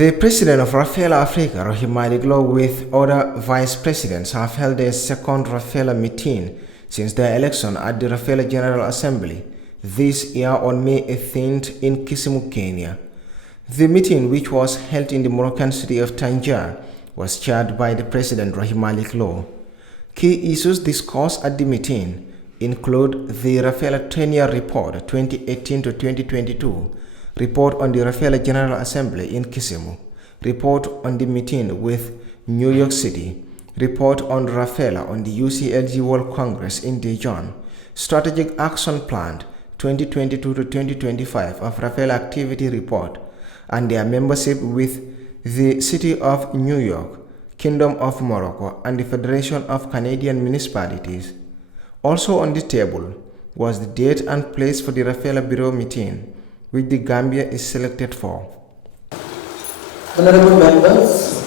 The president of RAFELA-Africa, Rohey Malick Lowe, with other vice presidents, have held a second RAFELA meeting since their election at the RAFELA General Assembly this year on May 18th in Kisumu, Kenya. The meeting, which was held in the Moroccan city of Tangier, was chaired by the president, Rohey Malick Lowe. Key issues discussed at the meeting include the RAFELA 10-year report 2018 to 2022, report on the RAFELA General Assembly in Kisumu, report on the meeting with New York City, report on RAFELA on the UCLG World Congress in Dijon, strategic action plan 2022 to 2025 of RAFELA activity report, and their membership with the City of New York, Kingdom of Morocco, and the Federation of Canadian Municipalities. Also on the table was the date and place for the RAFELA Bureau meeting, which the Gambia is selected for. Honorable members,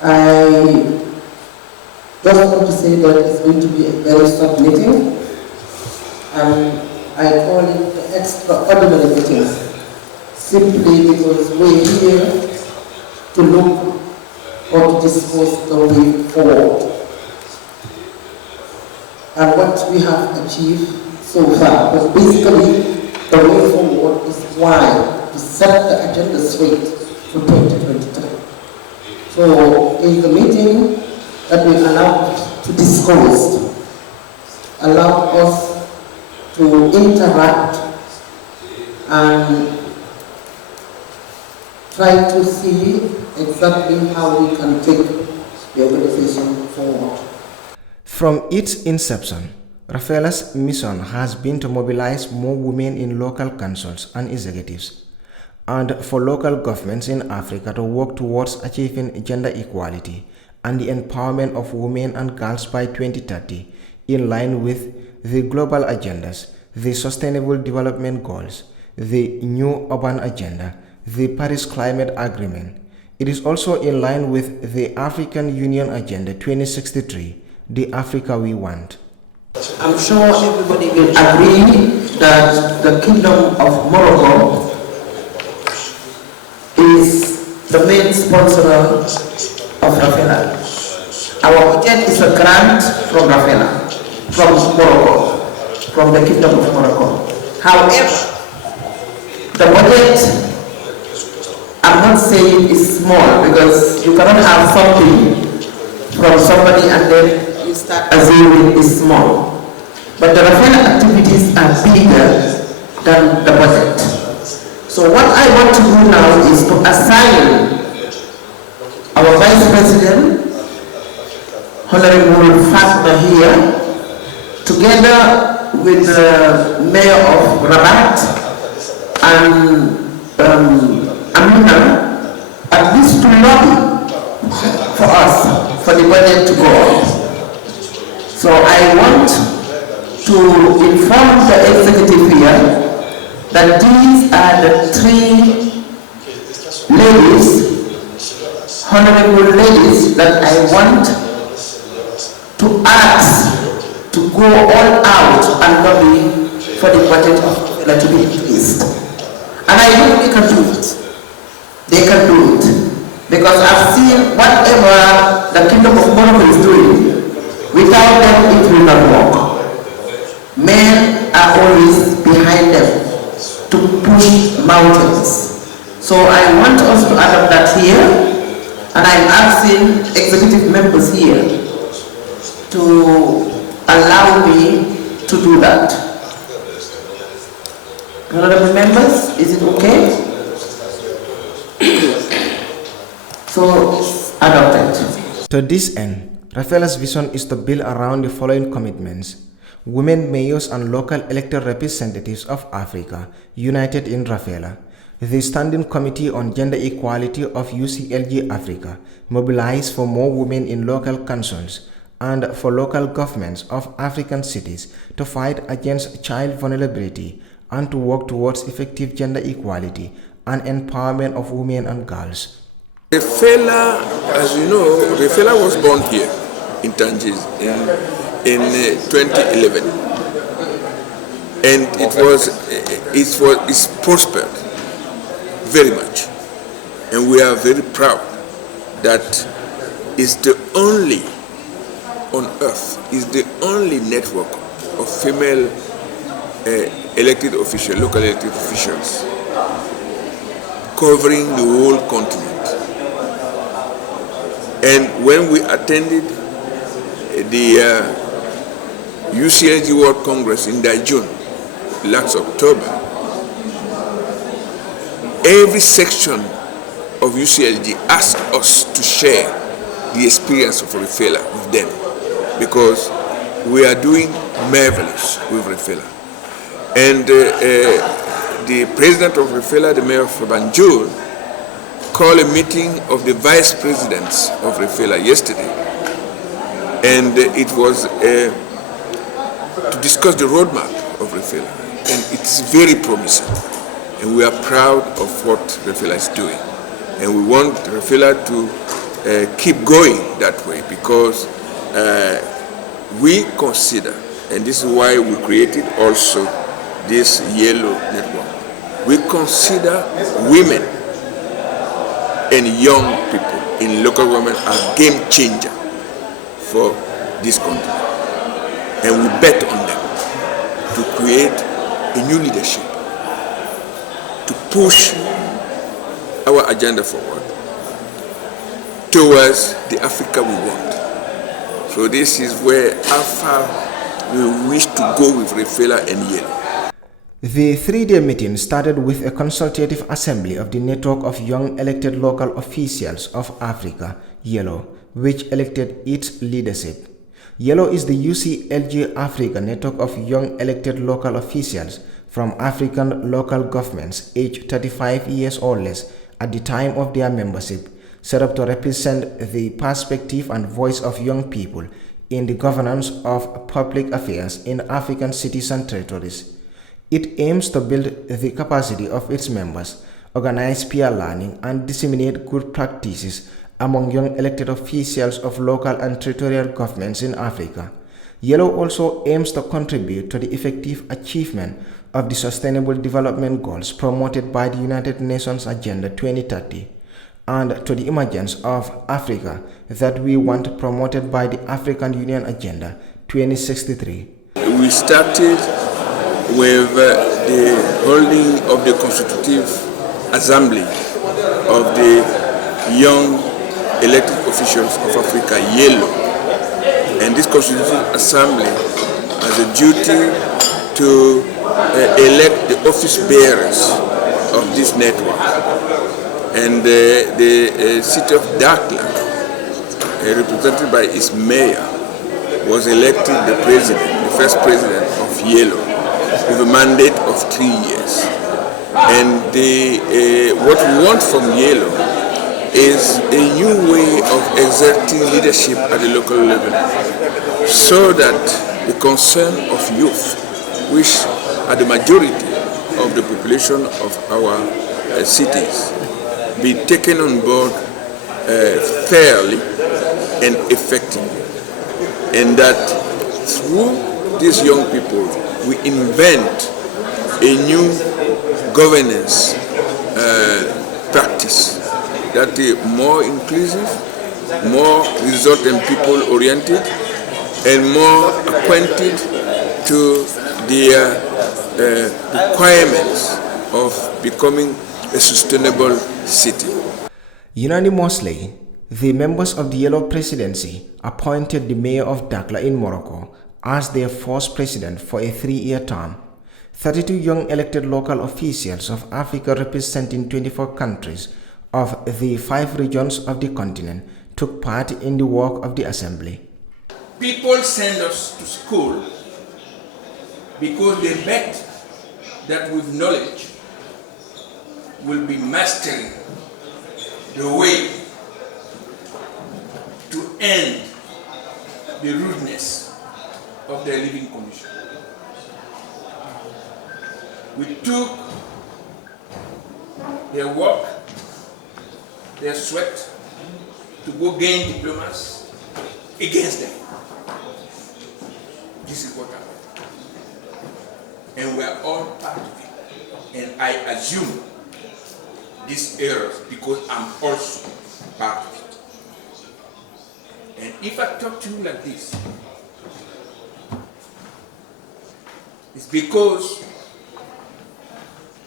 I just want to say that it's going to be a very short meeting, and I call it the extraordinary meeting, simply because we're here to look or to discuss the way forward and what we have achieved so far. But basically, the way forward is why to set the agenda straight for 2023. So in the meeting that we allow to discuss, allow us to interact and try to see exactly how we can take the organization forward. From its inception, RAFELA's mission has been to mobilize more women in local councils and executives, and for local governments in Africa to work towards achieving gender equality and the empowerment of women and girls by 2030, in line with the global agendas, the Sustainable Development Goals, the New Urban Agenda, the Paris Climate Agreement. It is also in line with the African Union Agenda 2063, the Africa we want. I'm sure everybody will agree that the Kingdom of Morocco is the main sponsor of RAFELA. Our budget is a grant from RAFELA, from Morocco, from the Kingdom of Morocco. However, the budget, I'm not saying is small, because you cannot have something from somebody and then you start assuming it's small. But the RAFELA activities are bigger than the budget. So what I want to do now is to assign our Vice President, Honorable Fatou here, together with the Mayor of Rabat and Amina, at least to lobby for us, for the budget to go up. So I want to inform the executive here that these are the three ladies, honorable ladies, that I want to ask to go all out and lobby for the budget of RAFELA to be increased. And I know they can do it. They can do it. Because I've seen whatever the Kingdom of Morocco is doing, without them it will not work. Men are always behind them to push mountains. So I want us to adopt that here, and I'm asking executive members here to allow me to do that. Honorable members, is it okay? So, adopted. To this end, RAFELA's vision is to build around the following commitments: women mayors and local elected representatives of Africa united in RAFELA, the Standing Committee on Gender Equality of UCLG Africa mobilized for more women in local councils, and for local governments of African cities to fight against child vulnerability and to work towards effective gender equality and empowerment of women and girls. RAFELA, as you know, RAFELA was born here in Tangier in 2011, and it's prospered very much. And we are very proud that it's the only on earth, is the only network of female elected officials, local elected officials, covering the whole continent. And when we attended the UCLG World Congress in Tangier last October, every section of UCLG asked us to share the experience of RAFELA with them, because we are doing marvelous with RAFELA. And the president of RAFELA, the mayor of Banjul, called a meeting of the vice presidents of RAFELA yesterday, and it was to discuss the roadmap of RAFELA, and it's very promising, and we are proud of what RAFELA is doing, and we want RAFELA to keep going that way, because we consider, and this is why we created also this yellow network, we consider women and young people in local government are game changer for this country. And we bet on them to create a new leadership, to push our agenda forward towards the Africa we want. So this is where how far we wish to go with RAFELA and Yellow. The three-day meeting started with a consultative assembly of the network of young elected local officials of Africa, Yellow, which elected its leadership. Yellow is the UCLG Africa network of young elected local officials from African local governments aged 35 years or less at the time of their membership, set up to represent the perspective and voice of young people in the governance of public affairs in African cities and territories. It aims to build the capacity of its members, organize peer learning, and disseminate good practices among young elected officials of local and territorial governments in Africa. Yellow also aims to contribute to the effective achievement of the Sustainable Development Goals promoted by the United Nations Agenda 2030 and to the emergence of Africa that we want promoted by the African Union Agenda 2063. We started with the holding of the Constitutive Assembly of the Young Elected Officials of Africa, Yellow. And this Constitutive Assembly has a duty to elect the office bearers of this network. And the city of Dakar, represented by its mayor, was elected the president, the first president of Yellow, with a mandate of 3 years. And what we want from Yellow is a new way of exerting leadership at the local level, so that the concern of youth, which are the majority of the population of our cities, be taken on board fairly and effectively, and that through these young people we invent a new governance practice that is more inclusive, more result and people oriented, and more acquainted to the requirements of becoming a sustainable city. Unanimously, the members of the Yellow Presidency appointed the mayor of Dakar in Morocco as their first president for a 3-year term. 32 young elected local officials of Africa representing 24 countries of the 5 regions of the continent took part in the work of the assembly. People send us to school because they bet that with knowledge we'll be mastering the way to end the rudeness of their living condition. We took their work, their sweat, to go gain diplomas against them. This is what happened. And we are all part of it. And I assume these errors because I'm also part of it. And if I talk to you like this, it's because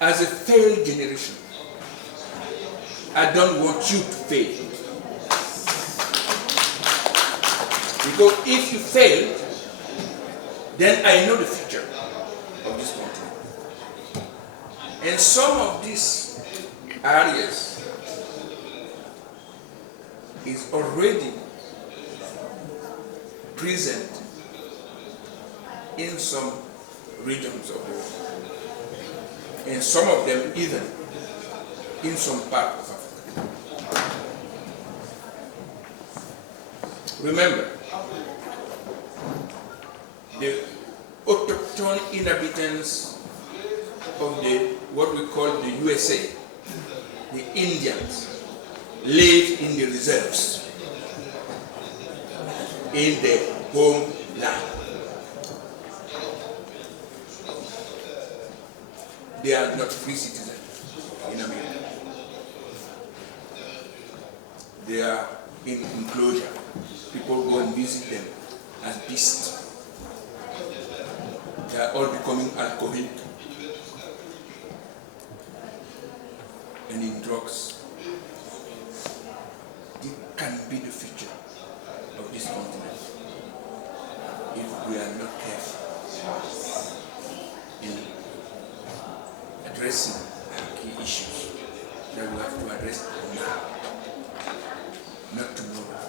as a failed generation, I don't want you to fail. Because if you fail, then I know the future of this country. And some of these areas is already present in some regions of the world. And some of them even in some part of Africa. Remember, the autochthone inhabitants of what we call the USA, the Indians, live in the reserves, in the homeland. They are not free citizens in America. They are in enclosure. People go and visit them as beasts. They are all becoming alcoholic and in drugs. It can be the future of this continent if we are not careful in addressing key issues that we have to address now, not tomorrow.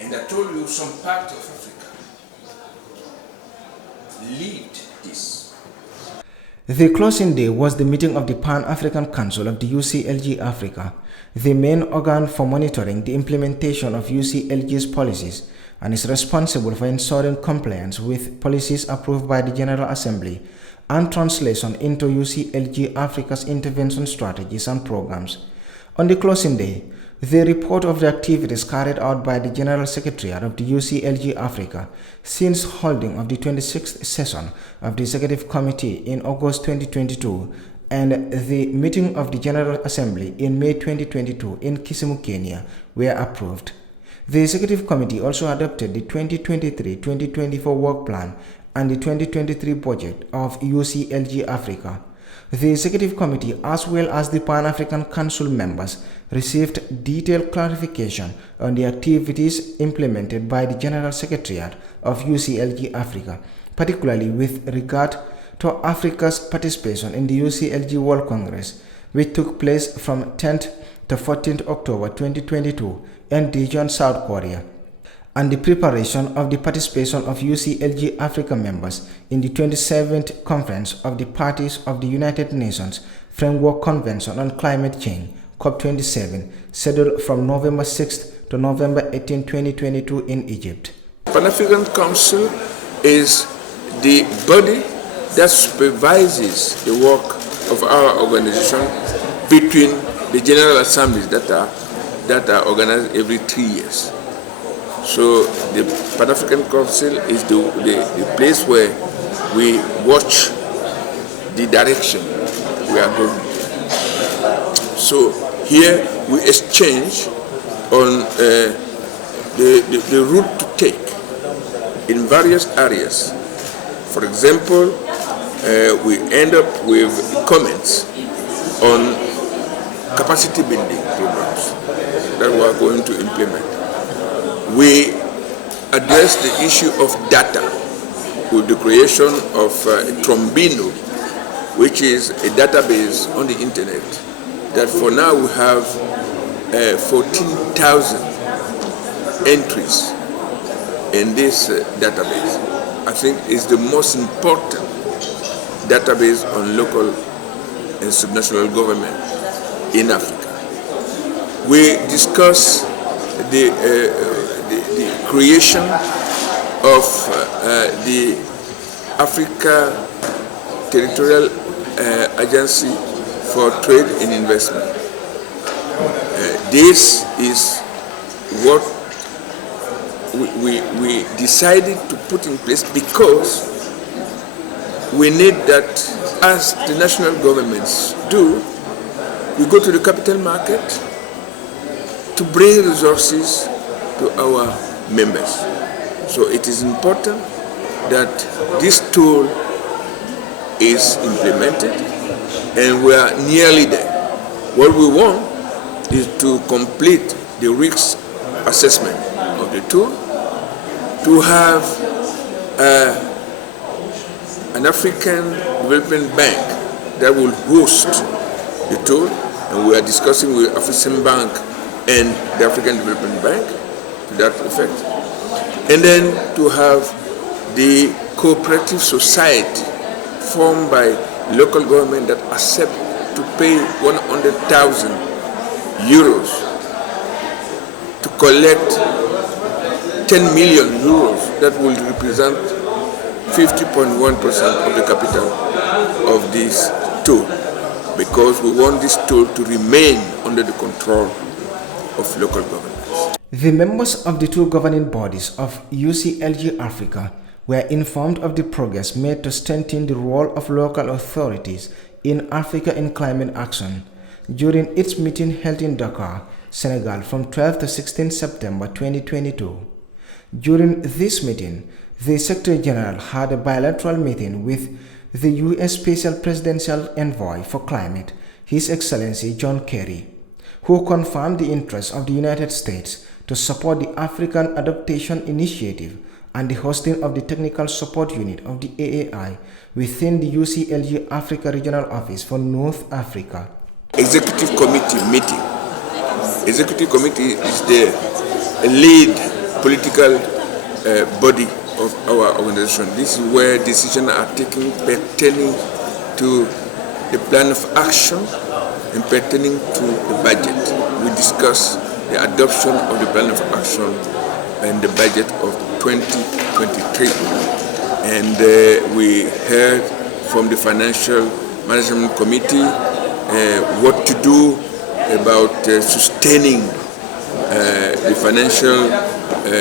And I told you some part of Africa lived this. The closing day was the meeting of the Pan-African Council of the UCLG Africa, the main organ for monitoring the implementation of UCLG's policies and is responsible for ensuring compliance with policies approved by the General Assembly and translation into UCLG Africa's intervention strategies and programs. On the closing day, the report of the activities carried out by the General Secretariat of the UCLG Africa since holding of the 26th session of the Executive Committee in August 2022 and the meeting of the General Assembly in May 2022 in Kisumu, Kenya were approved. The Executive Committee also adopted the 2023-2024 work plan and the 2023 budget of UCLG Africa. The Executive Committee, as well as the Pan-African Council members, received detailed clarification on the activities implemented by the General Secretariat of UCLG Africa, particularly with regard to Africa's participation in the UCLG World Congress, which took place from 10th to 14th October 2022 in Daejeon, South Korea, and the preparation of the participation of UCLG Africa members in the 27th Conference of the Parties of the United Nations Framework Convention on Climate Change, COP27, scheduled from November 6 to November 18, 2022 in Egypt. Pan-African Council is the body that supervises the work of our organization between the General Assemblies that are organized every 3 years. So the Pan-African Council is the place where we watch the direction we are going. So here we exchange on the route to take in various areas. For example, we end up with comments on capacity building programs that we are going to implement. We address the issue of data with the creation of Trombino, which is a database on the internet that for now we have 14,000 entries in this database. I think it's the most important database on local and subnational government in Africa. We discuss the creation of the Africa Territorial Agency for Trade and Investment. This is what we decided to put in place because we need that, as the national governments do, we go to the capital market to bring resources to our members. So it is important that this tool is implemented, and we are nearly there. What we want is to complete the risk assessment of the tool, to have an African Development Bank that will host the tool, and we are discussing with Afreximbank and the African Development Bank to that effect. And then to have the cooperative society formed by local government that accept to pay 100,000 euros to collect 10 million euros that will represent 50.1% of the capital of this tool, because we want this tool to remain under the control of local governments. The members of the two governing bodies of UCLG Africa were informed of the progress made to strengthen the role of local authorities in Africa in climate action during its meeting held in Dakar, Senegal from 12 to 16 September 2022. During this meeting, the Secretary General had a bilateral meeting with the U.S. Special Presidential Envoy for Climate, His Excellency John Kerry, who confirmed the interest of the United States to support the African Adaptation Initiative and the hosting of the Technical Support Unit of the AAI within the UCLG Africa Regional Office for North Africa. Executive Committee meeting. Executive Committee is the lead political body of our organization. This is where decisions are taken pertaining to the plan of action and pertaining to the budget. We discuss the adoption of the plan of action and the budget of 2023. And we heard from the Financial Management Committee what to do about sustaining the financial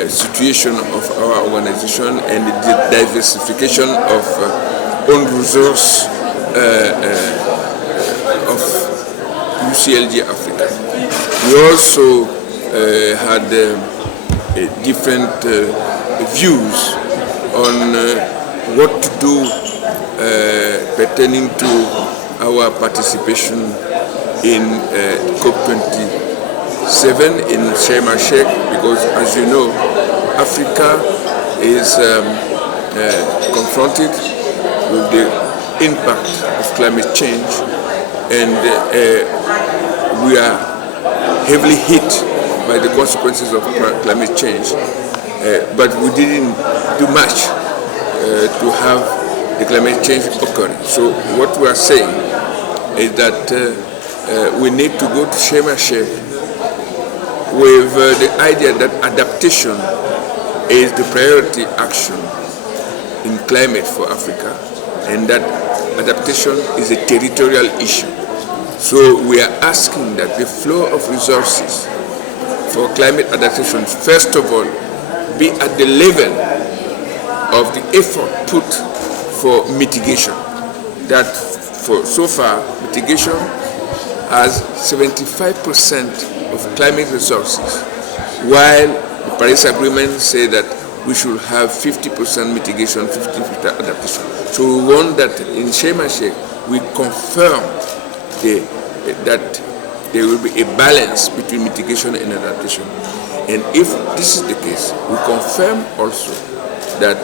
situation of our organization and the diversification of own resource of UCLG Africa. We also had different views on what to do pertaining to our participation in COP27 in Sharm el-Sheikh, because as you know, Africa is confronted with the impact of climate change, and we are heavily hit by the consequences of climate change, but we didn't do much to have the climate change occurring. So what we are saying is that we need to go to Sharm el-Sheikh with the idea that adaptation is the priority action in climate for Africa, and that adaptation is a territorial issue. So we are asking that the flow of resources for climate adaptation, first of all, be at the level of the effort put for mitigation. That for so far, mitigation has 75% of climate resources, while the Paris Agreement says that we should have 50% mitigation, 50% adaptation. So we want that in Sharm el-Sheikh we confirm that there will be a balance between mitigation and adaptation. And if this is the case, we confirm also that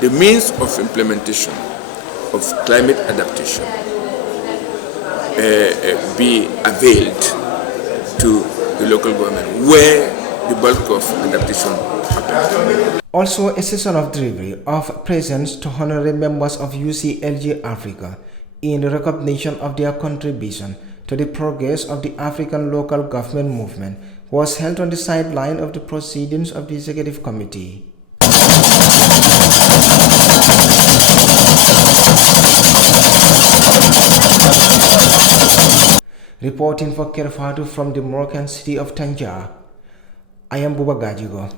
the means of implementation of climate adaptation be availed to the local government where the bulk of adaptation happens. Also, a session of delivery of presents to honorary members of UCLG Africa in recognition of their contribution to the progress of the African local government movement was held on the sideline of the proceedings of the Executive Committee. Reporting for Kerr Fatou from the Moroccan city of Tangier, I am Buba Gajigo.